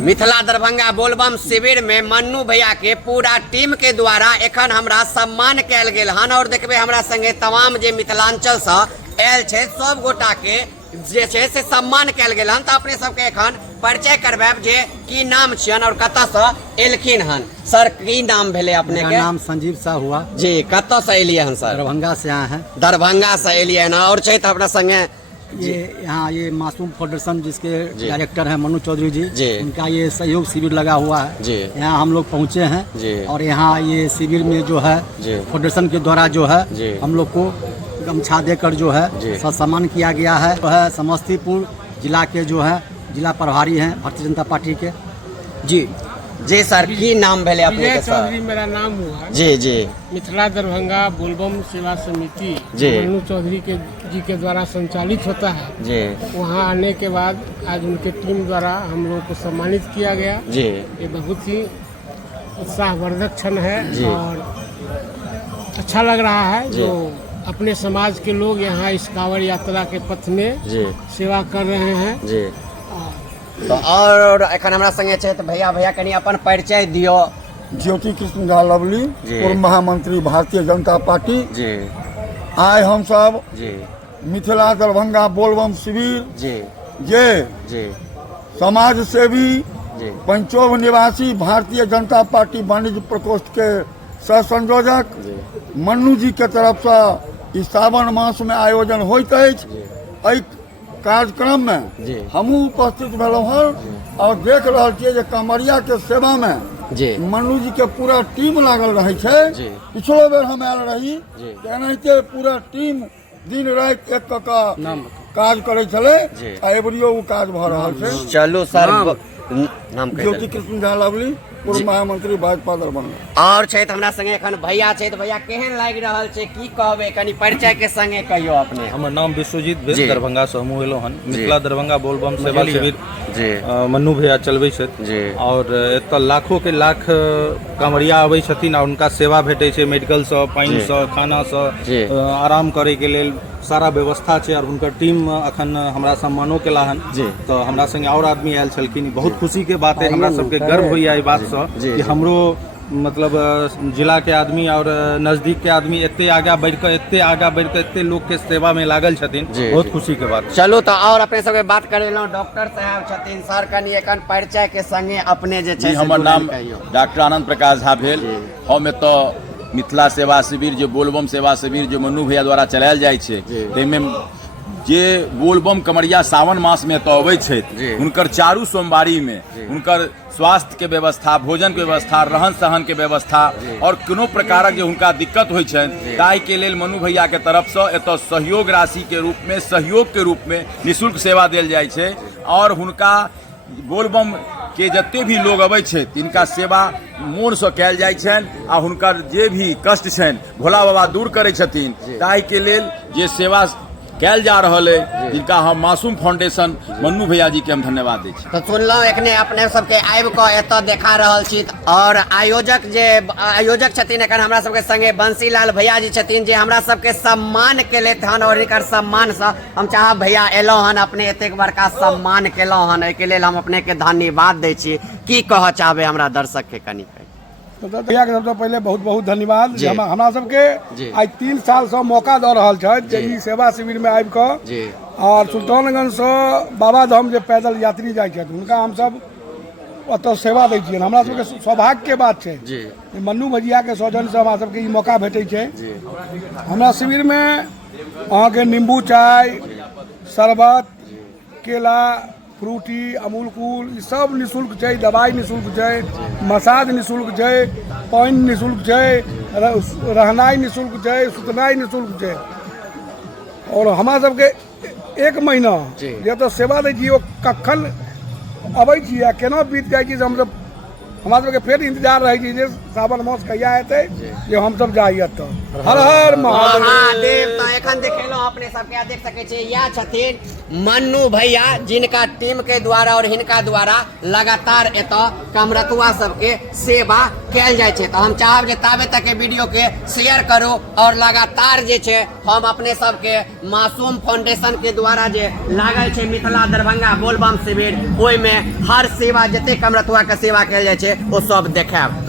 मिथिला दरभंगा बोलबम शिविर में मन्नू भैया के पूरा टीम के द्वारा एखन हमरा सम्मान कैल गेल हन और देखबे हमरा संगे तमाम जे मिथिलांचल से आयल छै सब गोटा के जे छै से सम्मान कैल गेल हन। तो अपने सबके एखन परिचय करबाब जे की नाम छियन और कतऽ से एलखिन हन। सर की नाम भेले अपने के? नाम संजीव शाह हुआ जी। कतऽ से एलिए हन सर? दरभंगा से आए हैं। दरभंगा से एलिए हन और छै अपना संगे ये यहाँ ये मासूम फाउंडेशन जिसके डायरेक्टर हैं मनु चौधरी जी, उनका ये सहयोग शिविर लगा हुआ है। यहाँ हम लोग पहुँचे हैं और यहाँ ये शिविर में जो है फाउंडेशन के द्वारा जो है हम लोग को गमछा देकर जो है सम्मान किया गया है। तो है समस्तीपुर जिला के जो है जिला प्रभारी हैं भारतीय जनता पार्टी के। जी जी सर की नाम भेले अपने के? सर चौधरी मेरा नाम हुआ। जी जी। मिथिला दरभंगा बोलबम सेवा समिति मन्नू चौधरी जी के द्वारा संचालित होता है जी। वहाँ आने के बाद आज उनके टीम द्वारा हम लोगों को सम्मानित किया गया जी। ये बहुत ही उत्साहवर्धक क्षण है और अच्छा लग रहा है जो अपने समाज के लोग यहाँ इस कांवड़ यात्रा के पथ में सेवा कर रहे हैं जी। तो और एखन हमरा संगे छै तो भैया कनी अपन परिचय दियो। ज्योति कृष्ण झा लवली, पूर्व महामंत्री भारतीय जनता पार्टी जी। आए हम सब मिथिला दरभंगा बोलबम शिविर जे समाज सेवी पंचोभ निवासी भारतीय जनता पार्टी वाणिज्य प्रकोष्ठ के सह संयोजक मन्नू जी के तरफ से इस सावन मास में आयोजन होइत अछि। कार्यक्रम में हमू उपस्थित भेलहुँ हन और देख रहा छियै जे कमरिया के सेवा में मन्नू जी के पूरा टीम लागल रहे छै। पिछलो बेर हम आयल रही एनाहिते पूरा टीम दिन रात एक काज करे छले। एबरियो वो काज भ रहा है। चलो सर नाम ज्योति कृष्ण झा लवली, पूर्व महामंत्री भाजपा दरभंगा। और छै त हमरा संगे एखन भैया छै त भैया केहन लाग रहल छै की कहबे कनी परिचय के संगे कहियो अपने? हमर नाम विश्वजीत भेल, दरभंगा से हमहु एलो हन। मिथिला दरभंगा बोलबम सेवा शिविर जी मन्नू भैया चलबै छथि और एत लाखों के लाख कांवरिया आबै छथिन और उनका सेवा भेटै छै मेडिकल से, पानी से, खाना से, आराम करे के लेल सारा व्यवस्था छै और उनकर टीम अखन हमरा सम्मानो केला हन। तो हमरा संगे और आदमी आयल छलखिन। बहुत खुशी के बात है, हमरा सबके गर्व होइया ई बात से कि हमरो मतलब जिला के आदमी और नजदीक के आदमी एते आगा बढ़ के एते लोग के सेवा में लागल छथिन। बहुत खुशी के बात। चलो तो और अपने सबके बात करेलौ। डॉक्टर साहब छथिन सर कनी एखन परिचय के संगे अपने जे छै हमर नाम डॉक्टर आनंद प्रकाश झा भेल। हम एतो मिथिला सेवा शिविर जो बोलबम सेवा शिविर जो मन्नू भैया द्वारा चलायल जाइ छै ताहिमे जे बोलबम कमरिया सावन मास में तो अबै छै हुनकर चारू सोमवारी में हुनकर स्वास्थ्य के व्यवस्था, भोजन के व्यवस्था, रहन सहन के व्यवस्था और कोनो प्रकारक जे हुनका दिक्कत होइ छनि ताहि के लेल मन्नू भैया के तरफ से एतऽ सहयोग राशि के रूप में, सहयोग के रूप में निःशुल्क सेवा देल जाइ छै और हुनका बोलबम के जते भी लोग अबै छै तिनका सेवा मोन से कयल जाइ छनि आ हुनकर जे भी कष्ट छनि भोला बाबा दूर करै छथिन। ताहि के लेल जे सेवा कयल जा रहल है जिनका हम मासूम फाउंडेशन मन्नू भैया जी के हम धन्यवाद दै छी। तो सुनलहुँ एखने अपने सबके आबि कऽ एतऽ देखा रहल छी और आयोजक छथिन एखन हमरा सबके संगे बंसीलाल भैया जी छथिन जे हमरा सबके सम्मान केलथि हन और हिनकर सम्मान से हम चाहब भैया एलहुँ हन अपने एतेक बड़का सम्मान केलहुँ हन एहिके लेल हम अपने के धन्यवाद दै छी। की कहऽ चाहबै हमरा दर्शक के कनी? भैया के सबसे पहले बहुत बहुत धन्यवाद। हमरा सबके आज 3 साल से मौका दऽ रहल छथि जे ई सेवा शिविर में आबि कऽ और सुल्तानगंज से बाबाधाम जे पैदल यात्री जाइ छथि हुनका हमसब ओतऽ सेवा दै छियनि। हमरा सबके सौभाग्य के बात छै मन्नू भैया के सौजन से हमरा सबके ई मौका भेटै छै। हमरा शिविर में अहाँके नींबू चाय, शरबत, केला, फ्रूटी, अमूल कूल ई सब निःशुल्क छै। दवाई निःशुल्क छै, मसाज निःशुल्क छै, पानी निःशुल्क छै, रहनाइ निःशुल्क छै, सुतनाइ निःशुल्क छै। और हमरा सबके 1 महीना जे तो सेवा दै छियै ओ कखन अबै छी आ केना बीत जाइ छै हमसब हमरा सबके फेर इंतजार रहे छै जे सावन मास कहिया हेतै जे हमसब जाइए। हर हर महादेव। तो एखन देखेलहुँ अपने सबके देख सकै छियै यह छथिन मन्नू भैया जिनका टीम के द्वारा और हिनका द्वारा लगातार एतऽ कमरतुआ सबके सेवा कैल जाइ छै। तो हम चाहब जे ताबे तक के वीडियो के शेयर करू और लगातार जे छै हम अपने सबके मासूम फाउंडेशन के द्वारा जे लागल छै मिथिला दरभंगा बोलबम शिविर, ओहिमे हर सेवा जते कमरतुआ के सेवा कैल जाइ छै ओ सब देखायब।